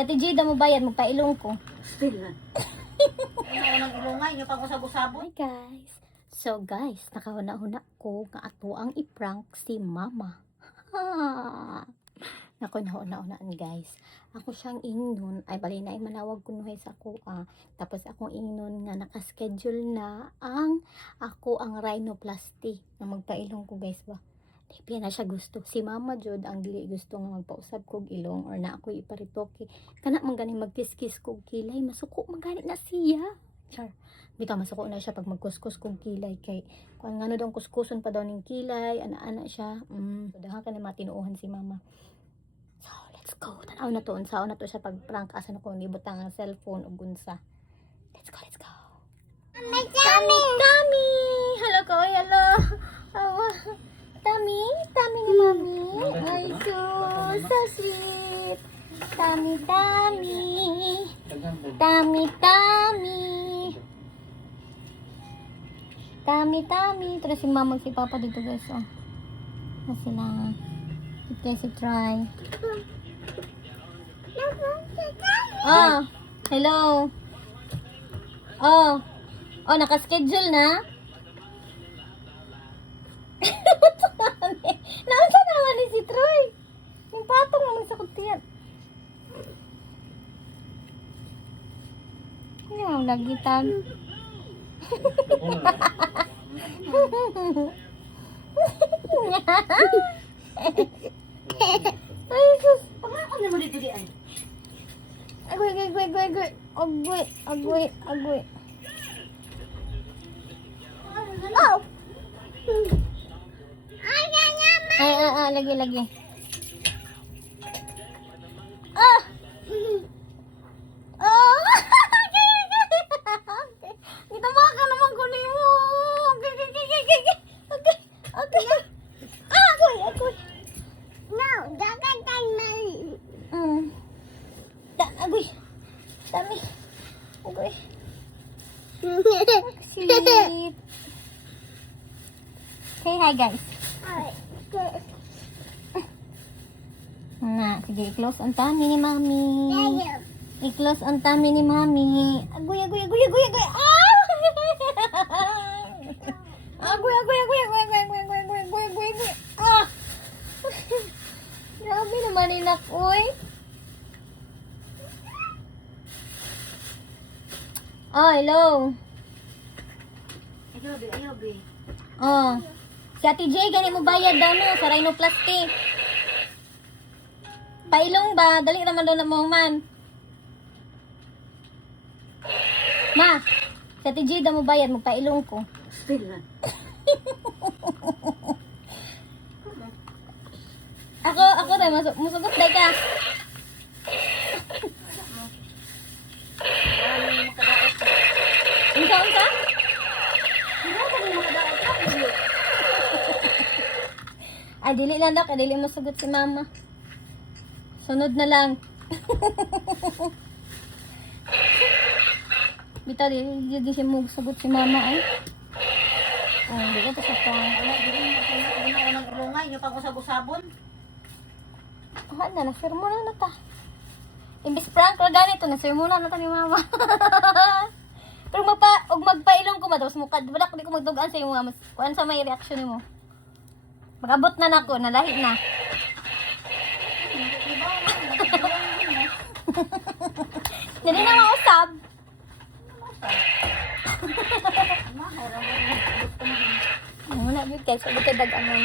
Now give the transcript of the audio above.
Sa tijida mo bayad, magpailong ko. Still na. Ano nang ilungay niyo pag usab-usabon? Hi guys. So guys, nakahuna-huna ko nga ato ang i-prank si mama. Ako nahuna-hunaan guys. Ako siyang ingnon, ay bali na manawag ko nuhay sa ako. Tapos akong ingnon nga nakaschedule na ang ako ang rhinoplasty na magpailong ko guys ba. Di na siya gusto. Si mama jud ang dili gusto nga magpausab kog ilong or na ako iparitoke. Kana man gani magkiskis kog kilay, masuko man gani na siya. Char. Bitaw masuko na siya pag magkuskus kog kilay kay kung ngano daw kuskuson pa daw ning kilay, ana-ana siya. Dahan ka na matinuohan si mama. So, let's go. Tanaw na to. Unsaon na to siya pag prank. Asan ako nibutang ang cellphone o gunsa. Let's go, let's go. Tami! Tami! Hello ko, hello. Tami? Tami ni mami? Ay, so sweet. Tami, Tami. Tami, Tami. Tami, Tami. Ito na si mama si papa dito guys. Oh. Na sila. Ito guys, try. Oh, hello. Oh, naka-schedule na? Nasaan naman ni si Troy? Yung patong naman sa kutiyan. Yung lagitan. Ay, sus. Pangako na mo dito di ay. Agoy. Oh! Lagi. Ah! Oh! Gitama ka naman kunin mo. Okay. Agoy. No, dagan tayo na. Agoy. Dami. Agoy. Sweet. Say hi guys. Na, sige, i-close ang tummy ni mami. I-close ang tummy ni mami. Agoy. Ah! Agoy. Ah! Grabe naman inak, oy. Oh, hello. Ayobi. Oh. Si Ate J, gani mo bayad daw no, sa rhinoplasty. Pailong ba? Dali naman daw na mo man. Ma, si Ate J daw mo bayad, magpailong ko. Still na. Ako tayo, musugot day ka. Unsa? Ay, dili lang daw, dili mo sugot si mama. Sunod na lang. Bitaw, di siya mo sugot si mama ay. Di ka to sa pang. Ano nang ilungay niyo pag usab-usabon? Nasirmona na ta. Imbis prank ko ganito, nasirmona na ta ni mama. Pero magpailong ko ba, tapos mukha, badak di ko magdugaan sa iyo mga, kuan sa may reaction mo. Magabot na nako, nalahit na. Dili na mausap. Wala, good guys, sabi kay dagangan.